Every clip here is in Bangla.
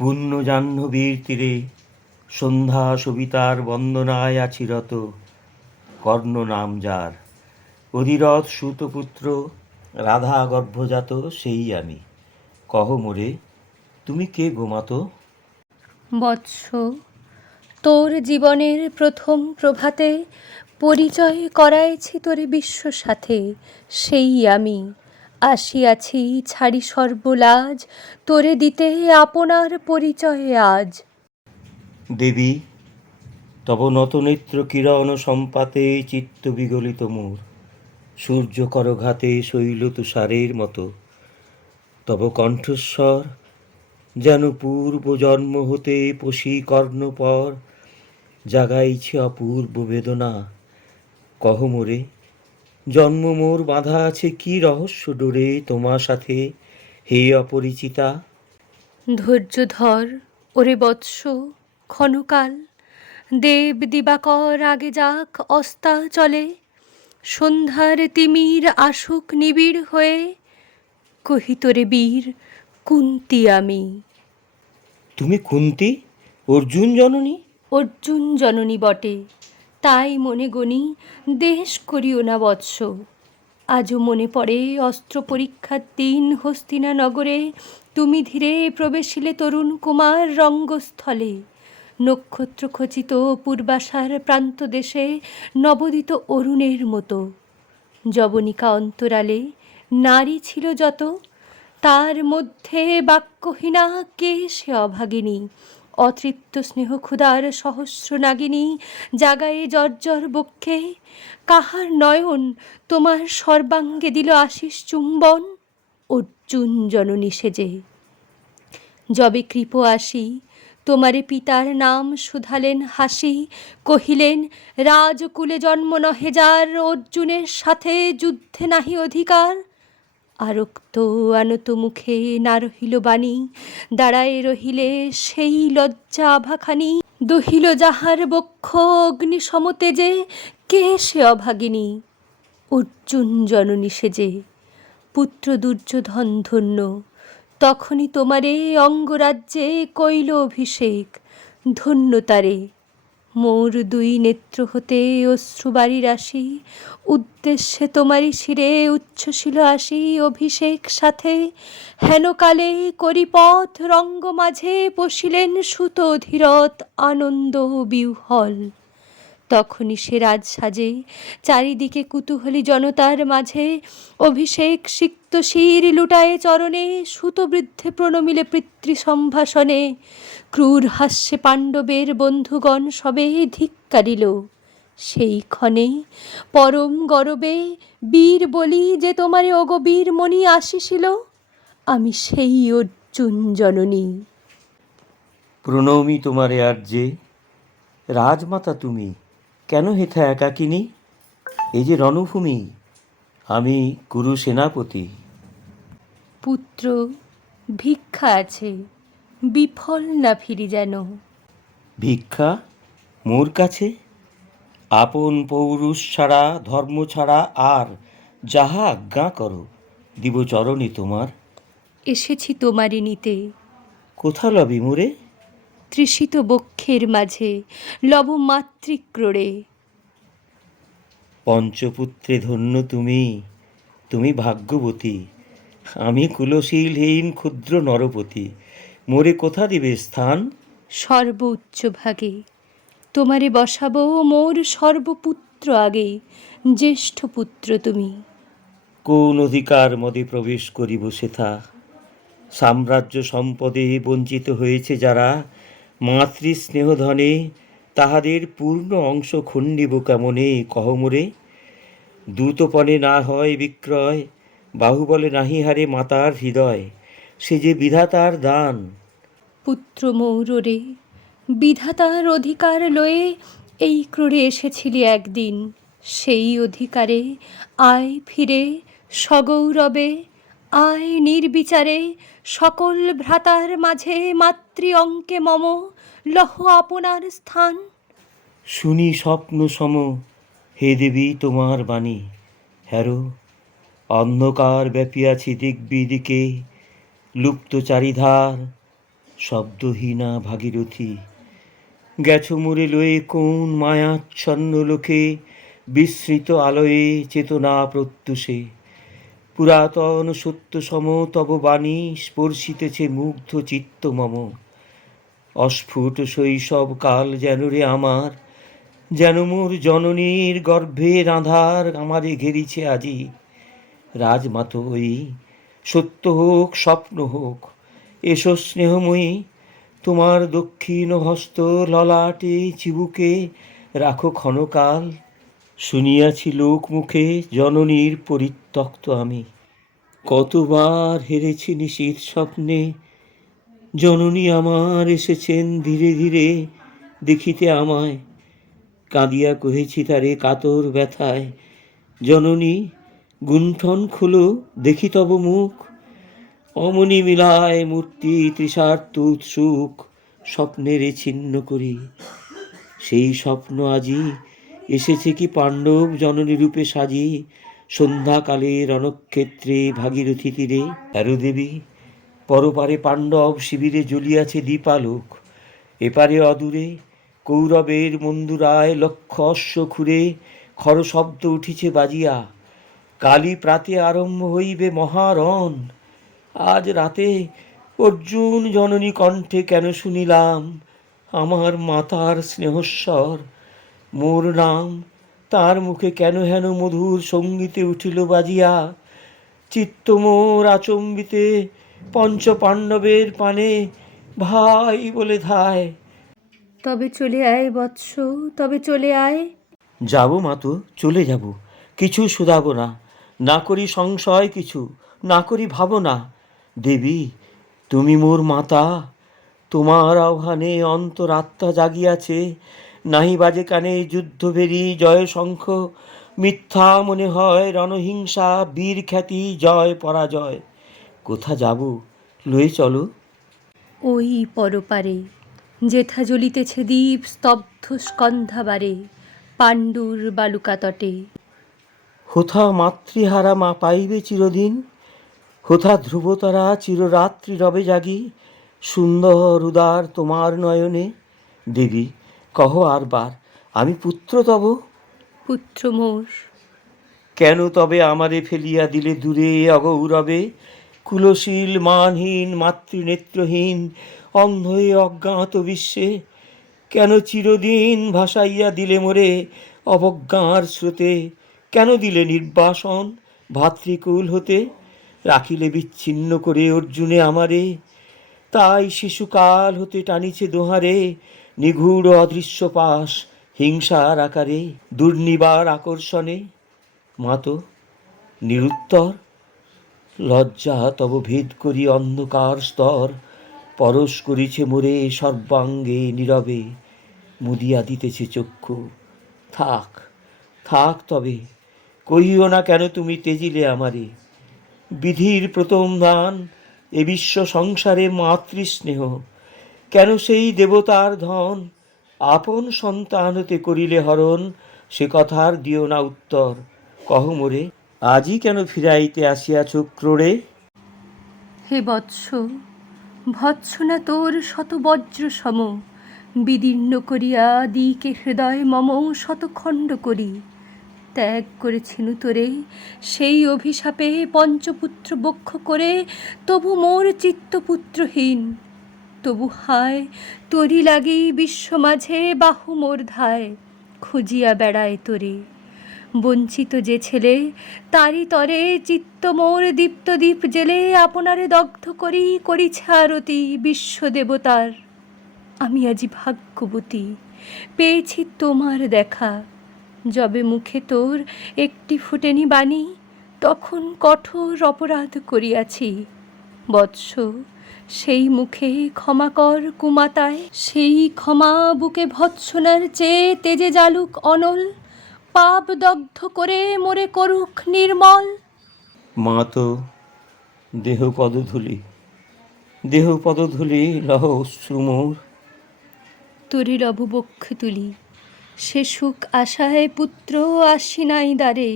পুণ্য জাহ্নবীর তীরে সন্ধ্যা সবিতার বন্দনায় আছি রত কর্ণ নাম যার। অধিরথ সুতপুত্র, রাধা গর্ভজাত, সেই আমি। কহ মোরে, তুমি কে গোমাতো বৎস, তোর জীবনের প্রথম প্রভাতে পরিচয় করাইছি তোরে বিশ্ব সাথে, সেই আমি। আসিয়াছি, ছাড়ি সর্বলাজ। তোরে দিতে আপনার পরিচয়ে আজ। দেবী, তব নতনেত্র কিরণ সম্পাতে চিত্ত বিগলিত মোর। সূর্য করঘাতে শৈল তুষারের মতো। তব কণ্ঠস্বর, যেন পূর্ব জন্ম হতে পশি কর্ণপর। জাগাইছে অপূর্ব বেদনা। কহ মোরে জন্ম মোর বাঁধা আছে কি রহস্য ডোরে তোমার সাথে? হে অপরিচিতা। ধৈর্য ধর ওরে বৎস ক্ষণকাল। দেব দিবাকর আগে যাক অস্তা চলে। সন্ধ্যার তিমির আসুক নিবিড় হয়ে। কহিতরে বীর কুন্তি আমি। তুমি কুন্তি? অর্জুন জননী? অর্জুন জননী বটে। তাই মনে গণি দেশ করিও না বৎস। আজও মনে পড়ে অস্ত্র পরীক্ষার দিন হস্তিনা নগরে। তুমি ধীরে প্রবেশিলে তরুণ কুমার রঙ্গস্থলে। নক্ষত্র খচিত পূর্বাশার প্রান্ত দেশে নবদিত অরুণের মতো। যবনিকা অন্তরালে নারী ছিল যত, তার মধ্যে বাক্যহীনা কে সে অভাগিনী? অতৃপ্ত স্নেহ ক্ষুধার সহস্র নাগিনী, জাগায়ে জর্জর বক্ষে, কাহার নয়ন তোমার সর্বাঙ্গে দিল আশিস চুম্বন? অর্জুন জননী সেজে, যবে কৃপ আসি, তোমারে পিতার নাম শুধালেন হাসি, কহিলেন, রাজকুলে জন্ম নহে যার, অর্জুনের সাথে যুদ্ধে নাহি অধিকার। আরক্ত আনত মুখে না রহিল বাণী, দাঁড়ায় রহিলে সেই লজ্জা আভাখানি। দহিল যাহার বক্ষ অগ্নি সমতেজে কে সে অভাগিনী? অর্জুন জননী সেজে, পুত্র দুর্যোধন ধন্য, তখনই তোমারে অঙ্গরাজ্যে কইল অভিষেক, ধন্য তারে। মোর দুই নেত্র হতে অশ্রুবাড়ি রাশি। উদ্দেশ্যে তোমারই শিরে উচ্ছ্বসিল আসি অভিষেক সাথে। হেন হেনকালে করিপথ রঙ্গ মাঝে বসিলেন সুত ধীরত আনন্দ বিহ্বল। তখনই সে রাজ সাজে, চারিদিকে কুতূহলী জনতার মাঝে। অভিষেক সিক্ত শির লুটায়ে চরণে, সুতবৃদ্ধে প্রণমিলে পিতৃ সম্ভাষণে ক্রূর হাস্যে পাণ্ডবের বন্ধুগণ সবে ধিক্কারিল। সেই ক্ষণে পরম গরবে বীর বলি যে তোমারে ওগো বীর মণি আসিছিল আমি সেই অর্জুন জননী। প্রণমি তোমারে আর যে রাজমাতা তুমি কেন হেথা একাকিনী? এই যে রণভূমি আমি কুরু সেনাপতি। পুত্র ভিক্ষা আছে। বিফল না ফিরি যেন। ভিক্ষা মোর কাছে? আপন পৌরুষ ছাড়া ধর্ম ছাড়া আর যাহা আজ্ঞা করো দিব চরণে তোমার। এসেছি তোমারই নিতে। কোথা লবি মোরে? তৃষিত বক্ষের মাঝে লব মাতৃক্রোড়ে। পঞ্চপুত্রে ধন্য তুমি তুমি ভাগ্যবতী। আমি কুলশীলহীন ক্ষুদ্র নরপতি মোরে কোথা দিবে স্থান? সর্ব উচ্চ ভাগে তোমারে বসাবো মোর সর্বপুত্র আগে জ্যেষ্ঠ পুত্র তুমি। কোন অধিকার মদে প্রবেশ করিব সেথা? সাম্রাজ্য সম্পদে বঞ্চিত হয়েছে যারা মাতৃ মাতৃস্নেহধনে তাহাদের পূর্ণ অংশ খণ্ডিব কেমনে কহমরে দ্রুতপণে না হয় বিক্রয় বাহুবলে নাহি হারে মাতার হৃদয় সে যে বিধাতার দান। পুত্র মৌররে, বিধাতার অধিকার লয়ে এই ক্রোড়ে এসেছিলি একদিন। সেই অধিকারে আয় ফিরে সগৌরবে, আয় নির্বিচারে সকল ভ্রাতার মাঝে মাতৃ অঙ্কে মম, লহ আপনার স্থান। শুনি স্বপ্ন সম, হে দেবী তোমার বাণী। হ্যারো, অন্ধকার ব্যাপিয়াছি দিক বিদিকে লুপ্ত চারিধার শব্দহীনা ভাগীরথী, গেছো মোরে লয়ে কোন মায়াচ্ছন্ন লোকে, বিস্মৃত আলোয়ে চেতনা প্রত্যুষে। পুরাতন সত্য সম তব বাণী স্পর্শিতেছে মুগ্ধ চিত্ত মম। অস্ফুট শৈশব কাল যেন রে আমার, যেন মোর জননীর গর্ভের আধার আমারে ঘেরিছে আজি। রাজমাত ওই সত্য হোক, স্বপ্ন হোক এসো স্নেহময়ী, তোমার দক্ষিণ হস্ত ললাটে চিবুকে রাখো ক্ষণকাল। শুনিয়াছি লোক মুখে জননীর পরিত্যক্ত আমি। কতবার হেরেছি নিশীত স্বপ্নে, জননী আমার এসেছেন ধীরে ধীরে দেখিতে আমায়। কাঁদিয়া কহেছি, তারে কাতর ব্যথায়। জননী, গুণ্ঠন খুলো, দেখি তব মুখ। অমনি মিলায় মূর্তি তৃষার্ত উৎসুক স্বপ্নের ছিন্ন করি। সেই স্বপ্ন আজি এসেছে কি পাণ্ডব জননী রূপে সাজি সন্ধ্যাকালে রণক্ষেত্রে ভাগীরথী তীরে তেরো দেবী পরপারে পাণ্ডব শিবিরে জ্বলিয়াছে দীপালোক। এপারে অদূরে কৌরবের মন্দুরায় লক্ষ অশ্ব খুঁড়ে খর শব্দ উঠিছে বাজিয়া। কালী প্রাতে আরম্ভ হইবে মহারণ। আজ রাতে অর্জুন জননী কণ্ঠে কেন শুনিলাম? আমার মাতার স্নেহস্বর মোর নাম তার মুখে কেন হেন মধুর সঙ্গীতে উঠিল বাজিয়া? চিত্ত মোর আচম্বিতে পঞ্চ পাণ্ডবের পানে ভাই বলে ধায়। তবে চলে আয় বৎস তবে চলে আয়। যাব মাতো চলে যাব। কিছু শুধাব না। না করি সংশয় কিছু না করি ভাবনা। দেবী তুমি মোর মাতা। তোমার আহ্বানে অন্তরাত্মা জাগিয়াছে। নাহি বাজে কানে যুদ্ধ ভেরি জয় শঙ্খ। মিথ্যা মনে হয় রণহিংসা বীর খ্যাতি জয় পরাজয়। কোথা যাব? লয়ে চলো। ওই পরপারে যেথা জ্বলিতেছে দ্বীপ স্তব্ধ স্কন্ধাবারে পাণ্ডুর বালুকা তটে হোথা মাতৃহারা মা পাইবে চিরদিন? হোথা ধ্রুবতারা চিররাত্রি রবে জাগি? সুন্দর উদার তোমার নয়নে। দেবী কহ আরবার আমি পুত্র তব? পুত্র মোর। কেন তবে আমারে ফেলিয়া দিলে দূরে অগৌরবে? কুলশীল মানহীন মাতৃনেত্রহীন অন্ধয়ে অজ্ঞাত বিশ্বে। কেন চিরদিন ভাসাইয়া দিলে মোরে অবজ্ঞার স্রোতে? কেন দিলে নির্বাসন ভাতৃকুল হতে? রাখিলে বিচ্ছিন্ন করে অর্জুনে আমারে। তাই শিশুকাল হতে টানিছে দোহারে নিগূঢ় অদৃশ্য পাশ হিংসার আকারে, দুর্নিবার আকর্ষণে। মাতো নিরুত্তর, লজ্জা তব ভেদ করি অন্ধকার স্তর, পরশ করিছে মোরে সর্বাঙ্গে নীরবে, মুদিয়া দিতেছে চক্ষু। থাক থাক তবে কহিও না কেন তুমি তেজিলে আমারে। বিধির প্রথম দান এ বিশ্ব সংসারে মাতৃস্নেহ। কেন সেই দেবতার ধন? আপন সন্তান হতে করিলে হরণ, সে কথার দিও না উত্তর। কহ মোরে আজই কেন ফিরাইতে আসিয়াছ ক্রোড়ে? হে বৎস ভৎসনা তোর শত বজ্র সম। বিদীর্ণ করিয়া দিকে হৃদয় মম শতখণ্ড করি। ত্যাগ করেছিনু তোরে। সেই অভিশাপে পঞ্চপুত্র বক্ষ করে, তবু মোর চিত্তপুত্রহীন। তবু হায় তোরি লাগি বিশ্ব মাঝে বাহু মোর ধায়, খুঁজিয়া বেড়ায় তোরে। বঞ্চিত যে ছেলে তারি তরে চিত্ত মোর দীপ্ত দীপ জেলে, আপনারে দগ্ধ করি, করিছে আরতি বিশ্ব দেবতার। আমি আজি ভাগ্যবতী, পেয়েছি তোমার দেখা। যবে মুখে তোর একটি ফুটেনি বাণী তখন কঠোর অপরাধ করিয়াছি। বৎস সেই মুখে ক্ষমা কর কুমাতায় সেই ক্ষমা বুকে ভৎসনার চেয়ে তেজে জালুক অনল পাপ দগ্ধ করে মোরে করুক নির্মল। মা তো দেহ পদধূলি দেহ পদধূলি লহ অশ্রুমোর তরি রবু বক্ষ তুলি সে সুখ আশায় পুত্র আসি নাই দ্বারে।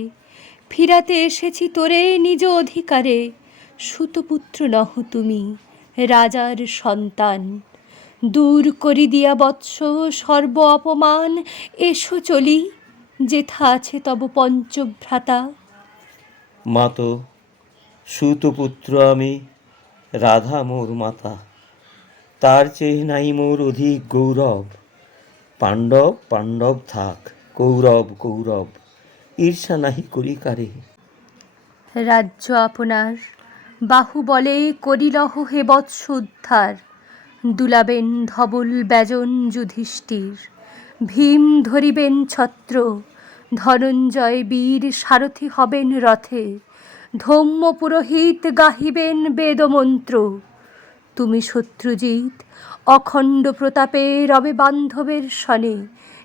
ফিরাতে এসেছি তোরে নিজ অধিকারে। সুতপুত্র নহ তুমি, রাজার সন্তান। দূর করি দিয়া বৎস সর্ব অপমান। এসো চলি, যেথা আছে তব পঞ্চভ্রাতা। মাতো সুতপুত্র আমি, রাধা মোর মাতা। তার চেয়ে নাই মোর অধিক গৌরব। পাণ্ডব পাণ্ডব থাক, কৌরব কৌরব, ঈর্ষা নাহি করি কারে। রাজ্য আপনার বাহুবলে করিলহ হে বৎস উদ্ধার, দুলাবেন ধবল ব্যজন যুধিষ্ঠির, ভীম ধরিবেন ছত্র, ধনঞ্জয় বীর সারথি হবেন রথে ধম্ম পুরোহিত গাহিবেন বেদমন্ত্র। তুমি শত্রুজিৎ, অখণ্ড প্রতাপে রবে বান্ধবের সনে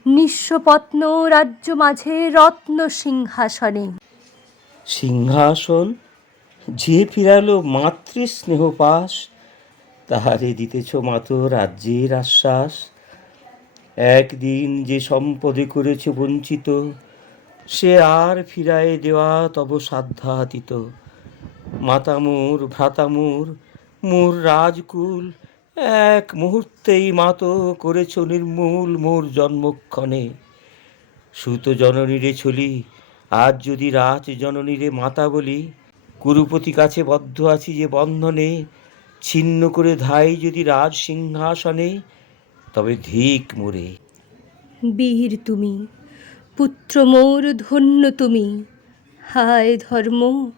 নিঃস্বপত্ন রাজ্য মাঝে রত্ন সিংহাসনে। সিংহাসন, যে ফিরালো মাতৃস্নেহ পাশ, তাহারে দিতেছ মাতো রাজ্যের আশ্বাস। একদিন যে সম্পদে করেছে বঞ্চিত, সে আর ফিরায় দেওয়া তব সাধ্যাতীত। মাতামুর, ভ্রাতামুর মোর রাজকুল এক মুহূর্তেই মাতো করেছ নির্মূল মোর জন্মক্ষণে। সুত জননীরে ছলি আজ যদি রাজ জননীরে মাতা বলি, কুরুপতি কাছে বদ্ধ আছি যে বন্ধনে, ছিন্ন করে ধাই যদি রাজ সিংহাসনে, তবে ধিক মোরে। বীর তুমি, পুত্র মোর ধন্য তুমি, হায় ধর্ম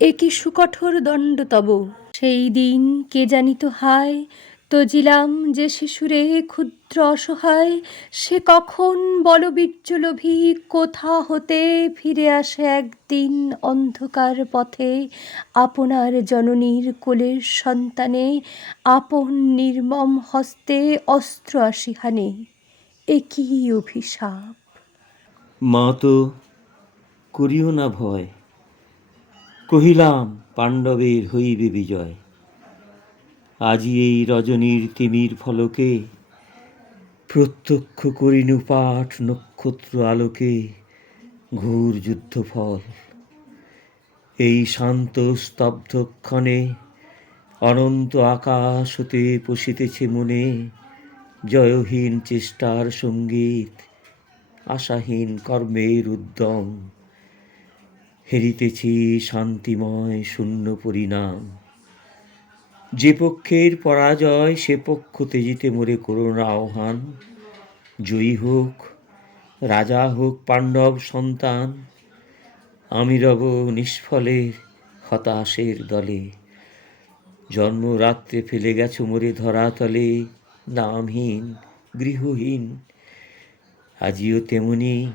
এ সুকঠোর দণ্ড তব। সেই দিন কে জানিত হায়, তজিলাম যে শিশুরে ক্ষুদ্র অসহায়, সে কখন বলবীর্যলোভী কোথা হতে ফিরে আসে একদিন অন্ধকার পথে, আপনার জননীর কোলের সন্তানে, আপন নির্মম হস্তে অস্ত্র আসিহানে এ কি অভিশাপ। মা তো করিও না ভয়। কহিলাম, পাণ্ডবের হইবে বিজয়। আজি এই রজনীর তিমির ফলকে প্রত্যক্ষ করিনু পাঠ নক্ষত্র আলোকে ঘোর যুদ্ধফল। এই শান্ত স্তব্ধক্ষণে অনন্ত আকাশ হতে পশিতেছে মনে জয়হীন চেষ্টার সংগীত, আশাহীন কর্মের উদ্যম। হেরিতেছি শান্তিময় শূন্য পরিণাম। যে পক্ষের পরাজয়, সে পক্ষ তেজিতে মোরে করুণা আহ্বান। জয়ী হোক, রাজা হোক পাণ্ডব সন্তান, আমি রব নিষ্ফলের হতাশের দলে। জন্মরাত্রে ফেলে গেছো মোরে ধরাতলে নামহীন, গৃহহীন। আজিও তেমনি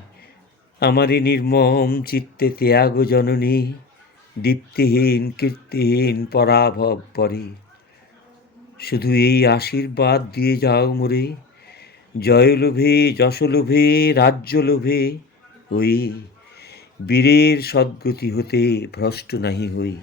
আমারে নির্মম চিত্তে ত্যাগ জননী, দীপ্তিহীন, কীর্তিহীন, পরাভব পরে। শুধু এই আশীর্বাদ দিয়ে যাও মোরে জয়লোভে, যশলোভে, রাজ্যলোভে ওই বীরের সদ্গতি হতে ভ্রষ্ট নাহি হই।